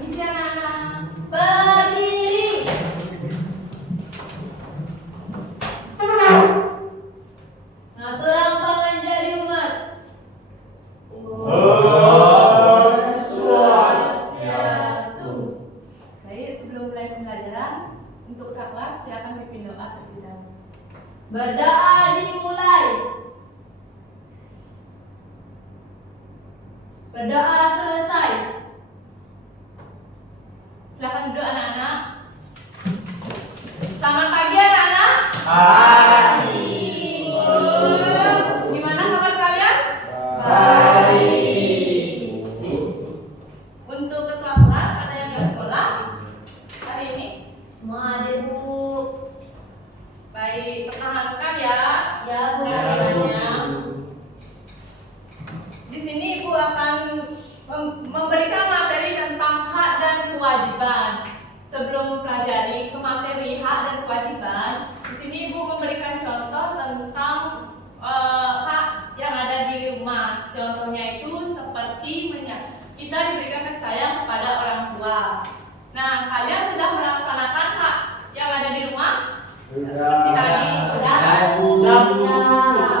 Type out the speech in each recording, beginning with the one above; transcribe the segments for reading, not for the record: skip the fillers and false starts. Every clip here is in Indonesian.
Permisi anak-anak. Berdiri. Ngaturang panganjari umat. Om Swastiastu. Baik, sebelum mulai pembelajaran, untuk kelas silakan pimpin doa terlebih dahulu. Berdoa dimulai. Berdoa selesai. Silakan duduk anak-anak. Selamat pagi anak-anak. Pagi. Gimana kabar kalian? Baik. Untuk ketua kelas ada yang nggak sekolah hari ini? Semua hadir, Bu. Baik, perkenalkan ya. Ya, Bu. Namanya. Di sini Ibu akan memberikan materi tentang hak dan kewajiban. Sebelum mempelajari ke materi hak dan kewajiban, di sini Ibu memberikan contoh tentang hak yang ada di rumah. Contohnya itu seperti kita diberikan kasih sayang kepada orang tua. Nah, kalian sudah melaksanakan hak yang ada di rumah? Seperti tadi. Sudah, Bu. Sudah, Bu. Sudah.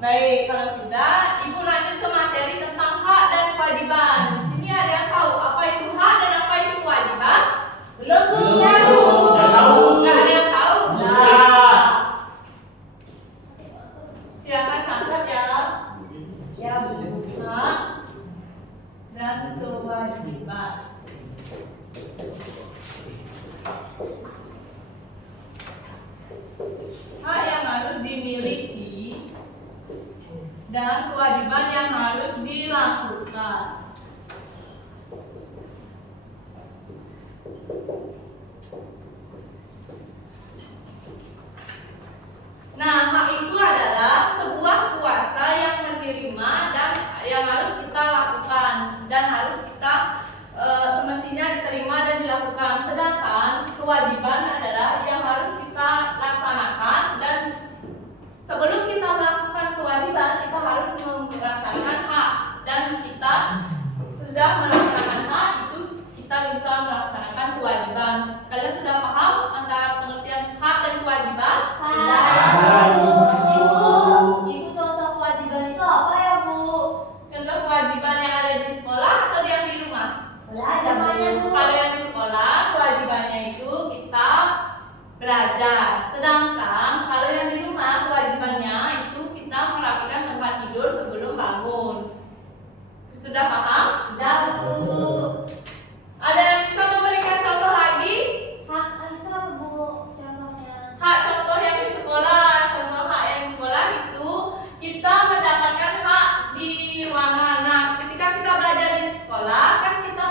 Baik, kalau sudah, Ibu lanjut ke materi tentang hak dan kewajiban. Di sini ada yang tahu apa itu hak dan apa itu kewajiban? Belum, Bu. Belum, Bu. Sudah tahu. Nggak ada yang tahu? Sudah. Silakan catat ya. Ya, Bu. Hak dan kewajiban. Hak yang harus dimiliki dan kewajiban yang harus dilakukan. Nah, hak itu adalah sebuah kuasa yang menerima dan yang harus kita lakukan dan harus kita semestinya diterima dan dilakukan. Sedangkan kewajiban adalah yang harus kita laksanakan dan sebelum kita melakukan kewajiban kita harus melaksanakan hak dan kita sudah melaksanakan hak itu kita bisa melaksanakan kewajiban. Kalian sudah paham antara pengertian hak dan kewajiban? Sudah. Ibu, contoh kewajiban itu apa ya, Bu? Contoh kewajiban yang ada di sekolah atau yang di rumah? Belajar banyak, Bu. Kalau yang di sekolah kewajibannya itu kita belajar. Sedangkan kalau yang di rumah kewajibannya itu kita merapikan tempat tidur sebelum bangun. Sudah paham? Sudah, Bu. Ada yang bisa memberikan contoh lagi? Hak itu apa, Bu? Contohnya. Hak contoh yang di sekolah. Contoh hak yang di sekolah itu kita mendapatkan hak di ruangan. Nah, ketika kita belajar di sekolah kan kita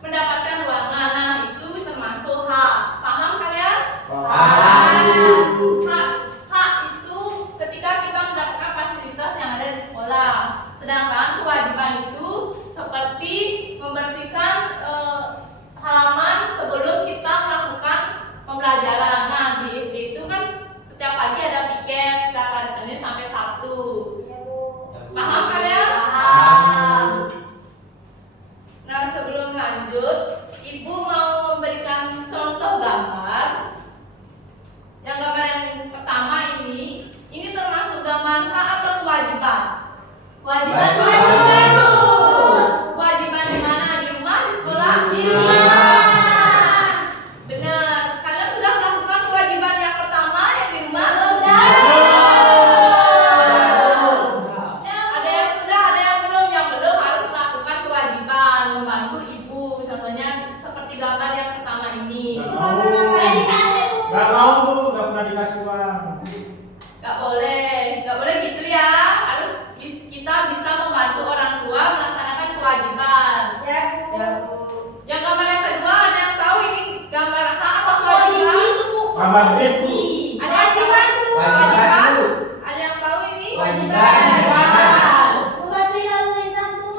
mendapatkan ruangan. Nah, itu termasuk hak. Paham kalian? Paham. Hak itu ketika kita mendapatkan fasilitas yang ada di sekolah. Sedangkan kewajiban itu seperti membersihkan halaman sebelum kita melakukan pembelajaran. Nah, di SD itu kan setiap pagi ada piket setiap hari Senin sampai Sabtu. Ya, Bu. Paham kalian? Paham. Nah, sebelum lanjut, Ibu mau memberikan contoh gambar. Yang gambar yang pertama ini termasuk gambar hak atau kewajiban? Kewajiban Kewajiban. Bu. Kewajiban di mana? Di rumah, di sekolah? Di rumah. Benar. Kalian sudah melakukan kewajiban yang pertama yang di rumah? Sudah. Ada yang sudah, ada yang belum. Yang belum harus melakukan kewajiban membantu ibu. Contohnya seperti gambar yang pertama ini. Kayak dikasih, Bu. Gak mau, Bu. Gak pernah dikasih uang. Gak boleh gitu ya. Harus kita bisa membantu orang tua melaksanakan kewajiban. Ya, Bu. Ya, Bu. Yang gambar yang kedua ada yang tahu ini gambar hak atau Kondisi kewajiban? itu, Bu. Gambar bis, Bu. Kondisi. Ada kewajiban Bu. Kewajiban, Bu. Ada yang tahu ini? Kewajiban. Membantu lalu lintas, Bu.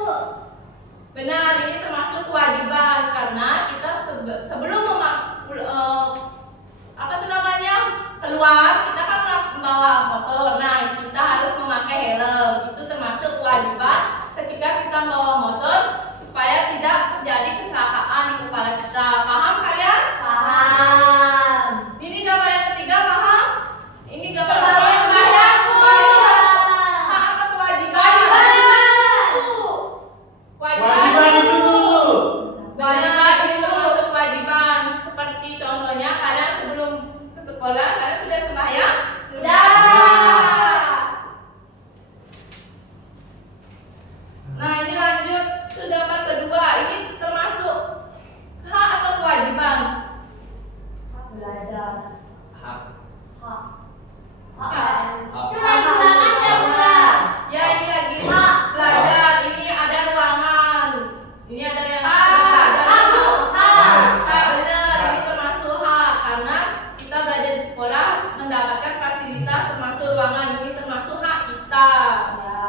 Benar, ini termasuk kewajiban karena kita sebelum keluar kita kan membawa motor. Nah, kita harus memakai helm. Itu termasuk kewajiban ketika kita membawa motor supaya tidak terjadi kecelakaan di sekolah. Kalian sudah sembahyang? Sudah. Nah, ini lanjut ke gambar kedua. Ini termasuk hak atau kewajiban? Hak belajar. Hak. Hak. Hak. Itu lagi banget ya, Bunda. Ya, ini lagi Hak. belajar. Ini ada ruangan. Ini ada yang Hak. belajar. Hak, Bu. Hak. Benar, ini termasuk hak karena kita belajar di sekolah mendapatkan fasilitas termasuk ruangan. Ini termasuk hak kita. Ya.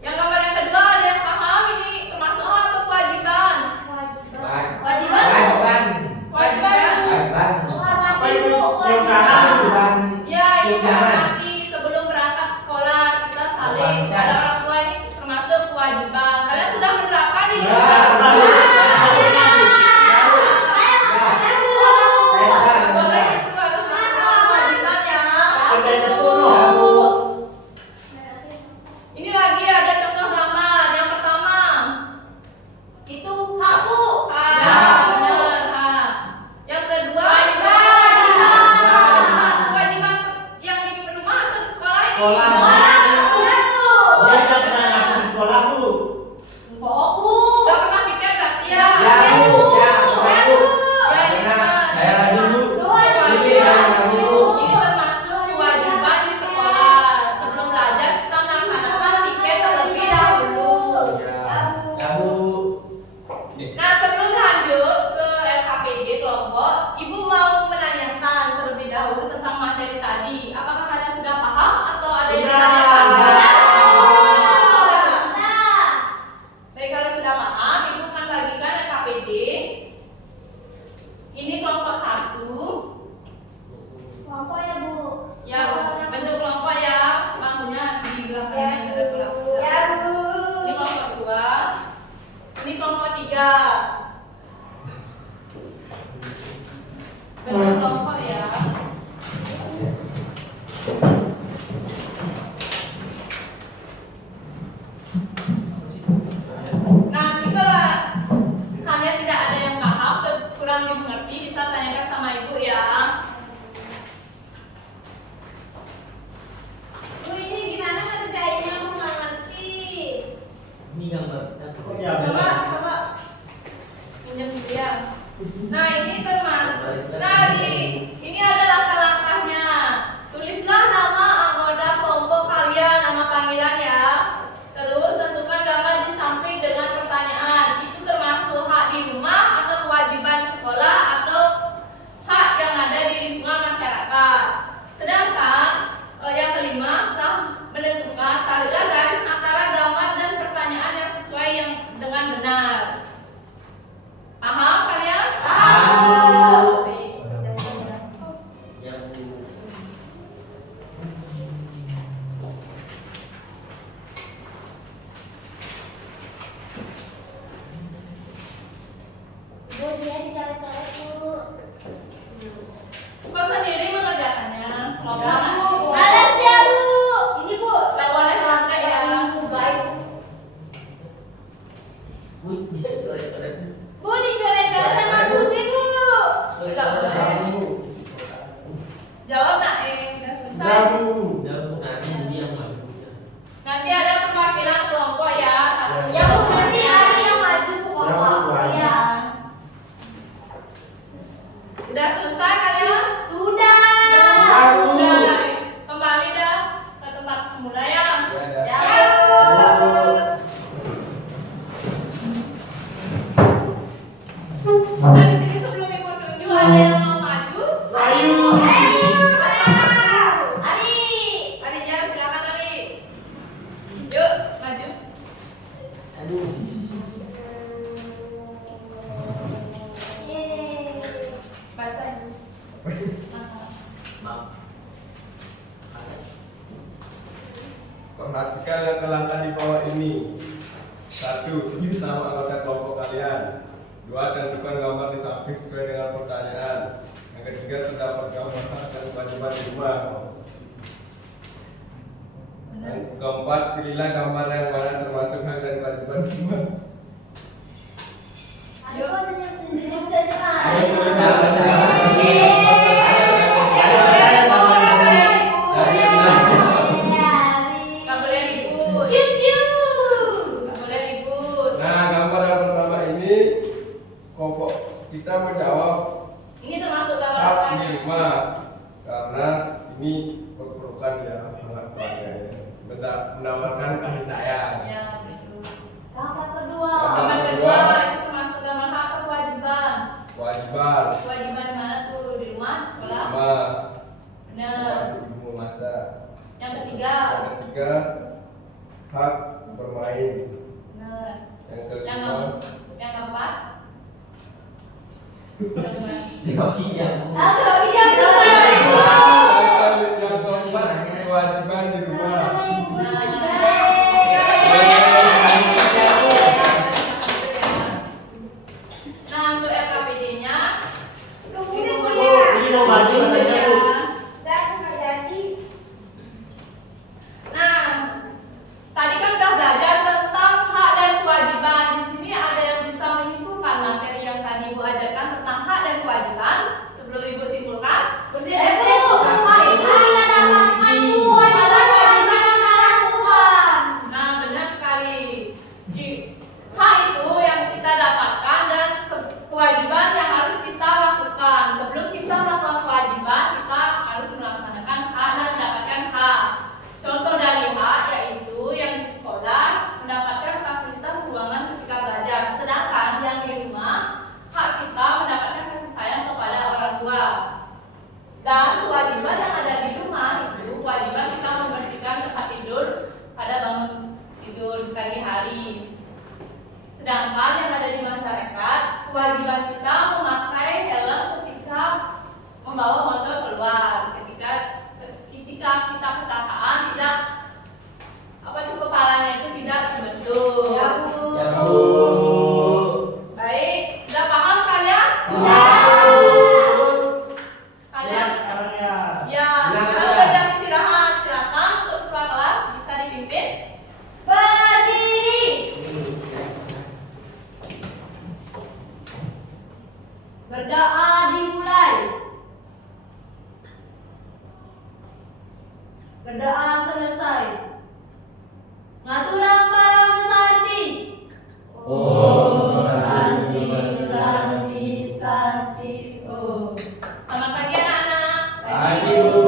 Yang gambar yang kedua ada yang paham ini termasuk hak atau kewajiban? Kewajiban. Kewajiban. Kewajiban, Bu. Kewajiban. Kewajiban. Menghormati Apa itu? Bu. Yang Kewajiban. kanan. Ya, ini Kewajiban. nanti sebelum berangkat sekolah kita saling Kewajiban. pada orang tua ini termasuk kewajiban. Kalian sudah menerapkan ini? Ya, benar. Saya sudah, Bu. Boleh itu harus masuk kewajiban ya. Sampai Bu. ketemu. Ini lagi ada contoh gambar. Yang pertama, Itu hak, Bu. ya benar hak. Yang kedua, Kewajiban. kewajiban yang di rumah atau di sekolah ini? Sekolah. Sekolah, Bu. Dia nggak pernah laku di sekolah, Bu. Bohong, Bu. Gak pernah pikir berarti ya? Ya, Bu. Ya, Bu. Ya, ini benar. Saya lagi, Bu. Ini yang lagi, Bu. Ini termasuk kewajiban di sekolah. Sebelum belajar kita melaksanakan pikir terlebih dahulu. Ya, Bu. Nah, sebelum lanjut ke LKPD kelompok, Ibu mau menanyakan terlebih dahulu tentang materi tadi. Apakah kalian sudah paham atau ada yang Sudah. ditanyakan? Nah. Baik, kalau sudah paham, Ibu akan bagikan LKPD. Ini kelompok 1. Kelompok ya, Bu. Ya, bentuk kelompok ya. Lampunya di belakangnya Ya, ada Bu. kelompok. Ya, Bu. Ini kelompok 2. Ini kelompok 3. Bentuk kelompok ya. Nah, jika kalian tidak ada yang paham atau kurang dimengerti, bisa tanyakan sama Ibu ya. Bu, ini gimana ngerjainnya? Aku nggak ngerti. Ini gambar. Coba, coba pinjam dulu ya. Nah, ini termasuk. Nah, ini ada langkah-langkahnya. Tulislah nama anggota kelompok kalian, nama panggilan ya. Terus tentukan gambar di samping dengan pertanyaan. Itu termasuk hak di rumah atau kewajiban di sekolah atau hak yang ada di lingkungan masyarakat. Sedangkan yang kelima, setelah menentukan, tariklah garis antara gambar dan pertanyaan yang sesuai yang dengan benar. Paham kalian? Paham. Baik. Ya, Bu. Bu, dia dicoret-coret, Bu. Kau sendiri mengerjakannya. Enggak, Bu. Bu. Males dia, Bu. Ini, Bu. Boleh transfer ya. ilmu gaib. Bu, dia coret-coret. Bu, dicoret-coret sama Budi, Bu. Coret-coret apa, Bu? Jawab Naim, sudah selesai. Ya, Bu. Ya, Bu. Nanti dia yang maju. Nanti ada perwakilan kelompok ya. Satu. Ya, Bu, nanti Ari yang maju ke Ya, Bu. kelompok. Ya. Udah selesai kalian? Sudah. Ya, Bu. Udah. Kembali dah ke tempat semula ya. Ya, Ya, Bu. Nah, di sini sebelum Ibu tunjuk ada yang mau maju? Ayo. Ari. Ari ya, silakan Ari. Yuk, maju. Aduh. Yeay. Baca. Maaf. Perhatikan langkah-langkah di bawah ini. 1. Tulis nama anggota kelompok kalian. 2. Tentukan gambar di samping sesuai dengan pertanyaan. Yang ketiga, terdapat gambar hak dan kewajiban di rumah. Yang keempat, pilihlah gambar yang mana termasuk hak dan kewajiban di rumah. Ayo, kok senyum-senyum saja, Pak. Ayo, sudah. kelompok kita menjawab Ini termasuk gambar hak apa? di rumah karena ini perburukan ya anak keluarga mendapatkan kasih sayang. Ya, betul. Gambar kedua. Gambar kedua itu termasuk gambar hak atau kewajiban. Kewajiban Kewajiban di mana tuh? Di rumah, sekolah? rumah Benar. ilmu masa. Yang ketiga. Yang ketiga hak bermain. Benar. Yang Yang kelima yang keempat? Yogi yang Aku lagi jam berapa? yang keempat kewajiban di rumah. Nah, untuk LKPD-nya Kemudian ini kuliah. mau maju katanya Bu. Dan nggak jadi. Nah, tadi kan udah belajar tentang hak dan kewajiban. Di sini ada yang bisa menyimpulkan materi yang tadi Ibu ajarkan tentang hak dan kewajiban. Sebelum Ibu simpulkan, Ibu, hak itu kita dapatkan Bu. Kewajiban kita lakukan. Nah, benar sekali. Hak itu yang kita dapatkan dan kewajiban yang harus kita lakukan. Sebelum kita melakukan kewajiban, kita harus melaksanakan hak dan mendapatkan hak. Contoh dari hak yaitu yang di sekolah mendapatkan fasilitas ruangan ketika belajar. Sedangkan yang di rumah, hak kita mendapatkan kasih sayang kepada orang tua. Dan kewajiban yang ada di rumah itu kewajiban kita membersihkan tempat tidur pada bangun tidur pagi hari. Sedangkan yang ada di masyarakat, kewajiban kita memakai helm ketika membawa motor keluar. Ketika kita kecelakaan tidak kepalanya itu tidak terbentuk. Ya Bu. Ya Bu. Baik, sudah paham kalian? Sudah. Kalian? Sekarang ya. Ya, sekarang udah jam istirahat. Silakan untuk ketua kelas bisa dipimpin. Berdiri. Berdoa dimulai. Berdoa selesai. Ngaturang para santi. Om Santi, santi, santi. Om. Selamat pagi anak-anak. Pagi, Bu.